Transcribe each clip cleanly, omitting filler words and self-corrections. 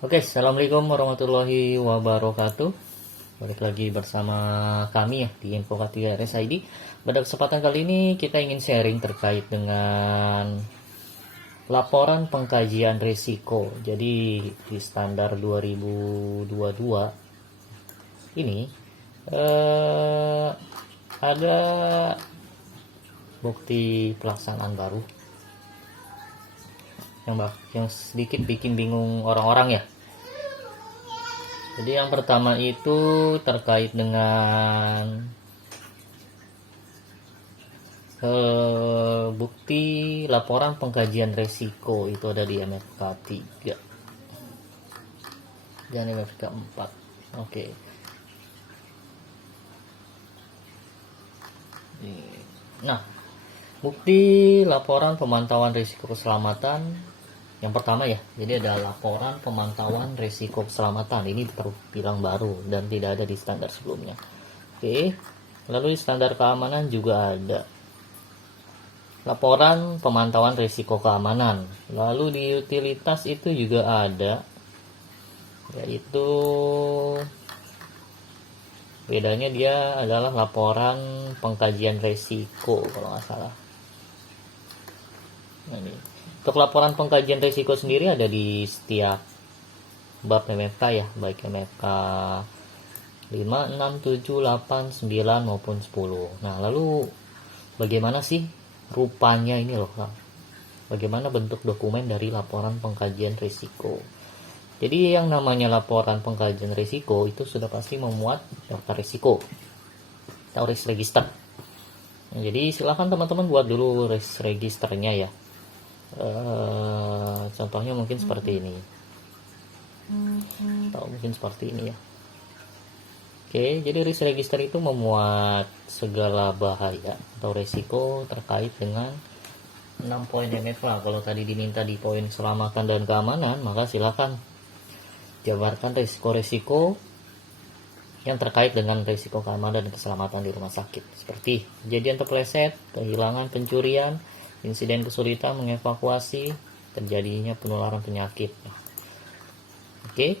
Oke, assalamualaikum warahmatullahi wabarakatuh. Balik lagi bersama kami ya di Info K3 RSID. Pada kesempatan kali ini kita ingin sharing terkait dengan laporan pengkajian risiko. Jadi di standar 2022 ini ada bukti pelaksanaan baru yang sedikit bikin bingung orang-orang ya. Jadi yang pertama itu terkait dengan bukti laporan pengkajian risiko, itu ada di MFK 3 dan MFK 4. Oke. Nah, bukti laporan pemantauan risiko keselamatan yang pertama ya, jadi ada laporan pemantauan risiko keselamatan. Ini terbilang baru dan tidak ada di standar sebelumnya. Oke, lalu di standar keamanan juga ada laporan pemantauan risiko keamanan. Lalu di utilitas itu juga ada, yaitu bedanya dia adalah laporan pengkajian risiko kalau nggak salah. Nah, ini untuk laporan pengkajian risiko sendiri ada di setiap bab MFK ya, baik MFK 5, 6, 7, 8, 9 maupun 10. Nah, lalu bagaimana sih rupanya ini loh? Bagaimana bentuk dokumen dari laporan pengkajian risiko? Jadi yang namanya laporan pengkajian risiko itu sudah pasti memuat daftar risiko atau risk register. Nah, jadi silahkan teman-teman buat dulu risk registernya ya. Contohnya mungkin seperti ini atau mungkin seperti ini ya. Oke, jadi risk register itu memuat segala bahaya atau resiko terkait dengan 6 poin MFA. Kalau tadi diminta di poin keselamatan dan keamanan, maka silakan jabarkan risiko-risiko yang terkait dengan risiko keamanan dan keselamatan di rumah sakit, seperti kejadian terpeleset, kehilangan, pencurian, insiden kesulitan mengevakuasi, terjadinya penularan penyakit. Oke.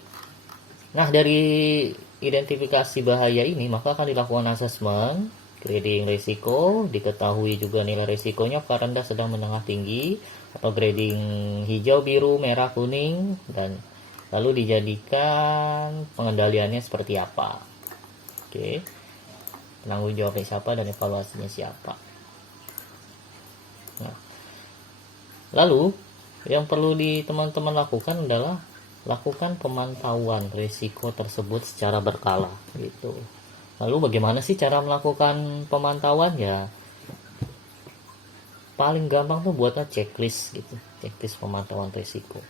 Nah, dari identifikasi bahaya ini maka akan dilakukan asesmen, grading risiko, diketahui juga nilai risikonya apakah rendah, sedang, menengah, tinggi, atau grading hijau, biru, merah, kuning, dan lalu dijadikan pengendaliannya seperti apa. Oke. Penanggung jawabnya siapa dan evaluasinya siapa. Nah, lalu yang perlu di teman-teman lakukan adalah lakukan pemantauan risiko tersebut secara berkala gitu. Lalu bagaimana sih cara melakukan pemantauan ya? Paling gampang tuh buatnya checklist gitu, checklist pemantauan risiko.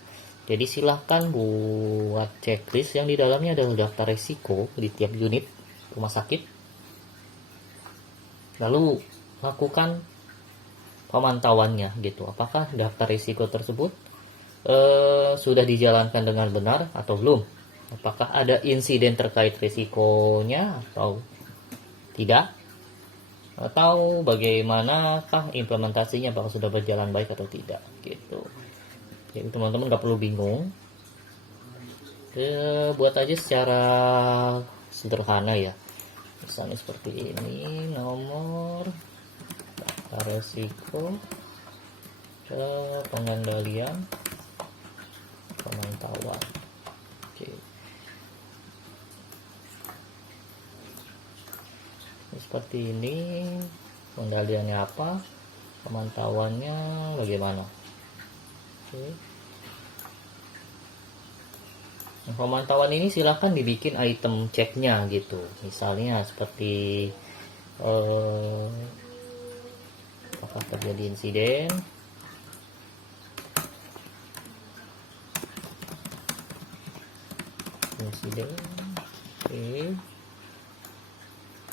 Jadi silahkan buat checklist yang di dalamnya ada daftar risiko di tiap unit rumah sakit. Lalu lakukan pemantauannya gitu, apakah daftar risiko tersebut sudah dijalankan dengan benar atau belum, apakah ada insiden terkait risikonya atau tidak, atau bagaimanakah implementasinya, apakah sudah berjalan baik atau tidak gitu. Jadi teman-teman gak perlu bingung, buat aja secara sederhana ya, misalnya seperti ini, nomor resiko, pengendalian, pemantauan. Oke. Seperti ini, pengendaliannya apa, pemantauannya bagaimana. Oke. Nah, pemantauan ini silahkan dibikin item ceknya gitu, misalnya seperti apakah terjadi insiden, oke.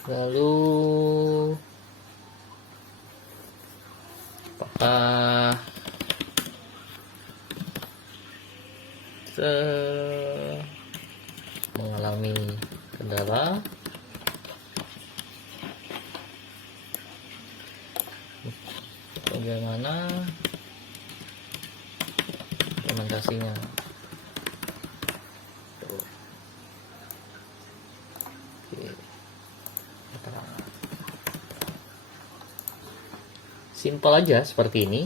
Lalu apakah mengalami kendala, bagaimana implementasinya. Simpel aja seperti ini,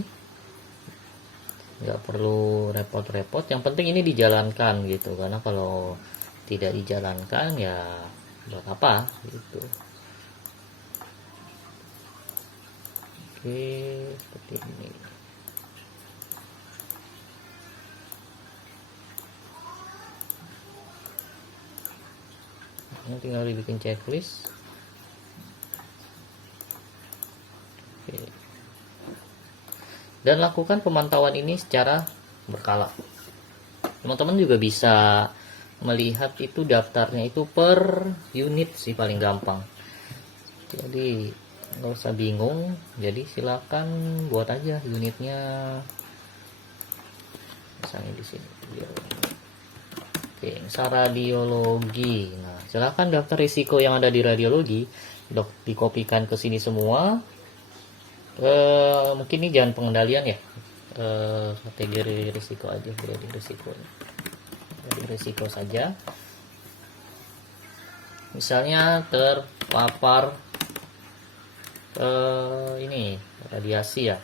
nggak perlu repot-repot, yang penting ini dijalankan gitu, karena kalau tidak dijalankan ya buat apa gitu. Oke, seperti ini. Ini tinggal dibikin checklist. Oke. Dan lakukan pemantauan ini secara berkala. Teman-teman juga bisa melihat itu daftarnya itu per unit sih, paling gampang. Jadi nggak usah bingung, jadi silakan buat aja unitnya, misalnya di sini. Oke, misal radiologi. Nah, silakan daftar risiko yang ada di radiologi dikopikan ke sini semua. Mungkin ini jangan pengendalian ya, kategori risiko aja, grading risiko, grading risiko saja. Misalnya terpapar ini radiasi ya,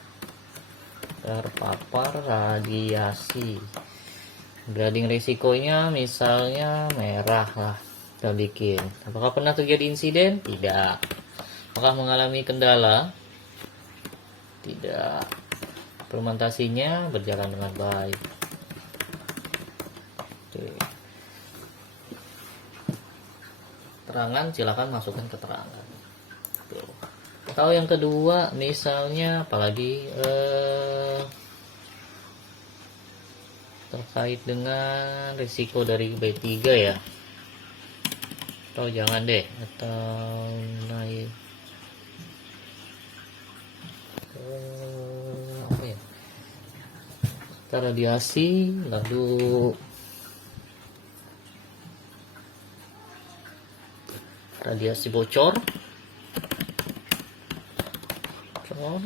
terpapar radiasi, grading risikonya misalnya merah lah, kita bikin. Apakah pernah terjadi insiden? Tidak. Apakah mengalami kendala? Tidak. Implementasinya berjalan dengan baik. Oke. Keterangan silakan masukkan keterangan. Tuh. Atau yang kedua misalnya apalagi terkait dengan risiko dari B3 ya, atau jangan deh, atau naik apa ya, kita radiasi lalu radiasi bocor,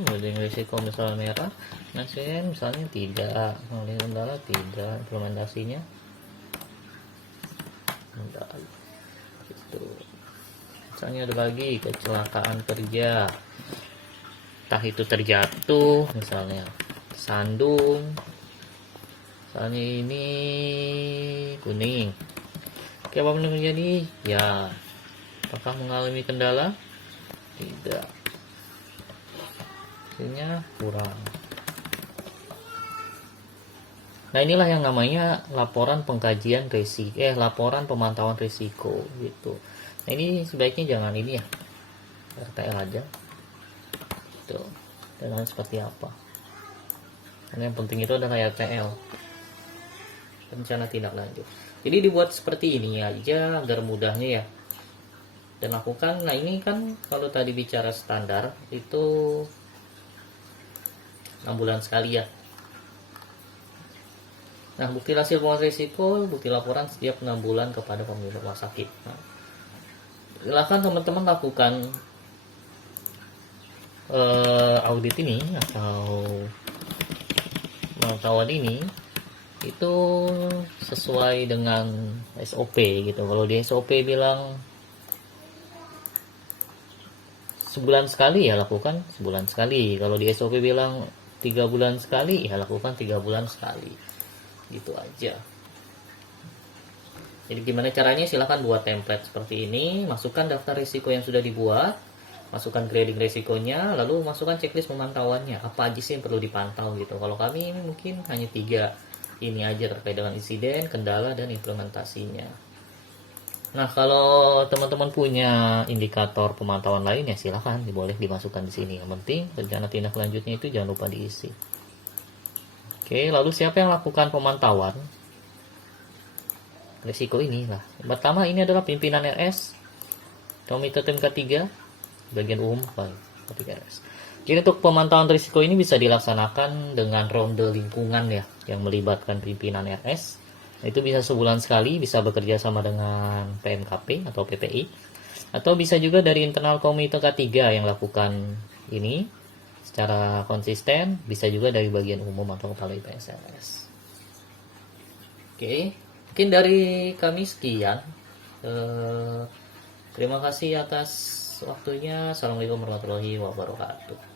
grading risiko misalnya merah, nasien misalnya tidak, mengalami kendala tidak, implementasinya kendala gitu. Misalnya ada lagi kecelakaan kerja, entah itu terjatuh, misalnya sandung, misalnya ini kuning. Oke, apa yang terjadi? Ya, apakah mengalami kendala? Tidak. Hasilnya kurang. Nah, inilah yang namanya laporan pengkajian risiko, laporan pemantauan risiko gitu. Nah, ini sebaiknya jangan ini ya, RTL aja. Tuh, dan seperti apa. Karena yang penting itu adalah RTL, rencana tindak lanjut. Jadi dibuat seperti ini aja agar mudahnya ya. Dan lakukan. Nah, ini kan kalau tadi bicara standar itu 6 bulan sekali ya. Nah, bukti hasil penguatan risiko, bukti laporan setiap 6 bulan kepada pemilik rumah sakit. Nah, silakan teman-teman lakukan audit ini atau pemantauan ini itu sesuai dengan SOP gitu. Kalau di SOP bilang sebulan sekali ya lakukan sebulan sekali. Kalau di SOP bilang 3 bulan sekali ya lakukan 3 bulan sekali. Gitu aja. Jadi gimana caranya? Silahkan buat template seperti ini, masukkan daftar risiko yang sudah dibuat, masukkan grading risikonya, lalu masukkan checklist pemantauannya. Apa aja sih yang perlu dipantau gitu. Kalau kami ini mungkin hanya 3 ini aja terkait dengan insiden, kendala, dan implementasinya. Nah, kalau teman-teman punya indikator pemantauan lain ya silahkan boleh dimasukkan di sini. Yang penting rencana tindak lanjutnya itu jangan lupa diisi. Oke, lalu siapa yang lakukan pemantauan risiko ini? Lah, pertama ini adalah pimpinan RS, komite tim K3, bagian umum K3 RS. Jadi untuk pemantauan risiko ini bisa dilaksanakan dengan ronde lingkungan ya, yang melibatkan pimpinan RS. Itu bisa sebulan sekali, bisa bekerja sama dengan PMKP atau PPI, atau bisa juga dari internal komite K3 yang lakukan ini secara konsisten, bisa juga dari bagian umum atau kepala IPSRS. Oke, mungkin dari kami sekian. Terima kasih atas waktunya. Assalamualaikum warahmatullahi wabarakatuh.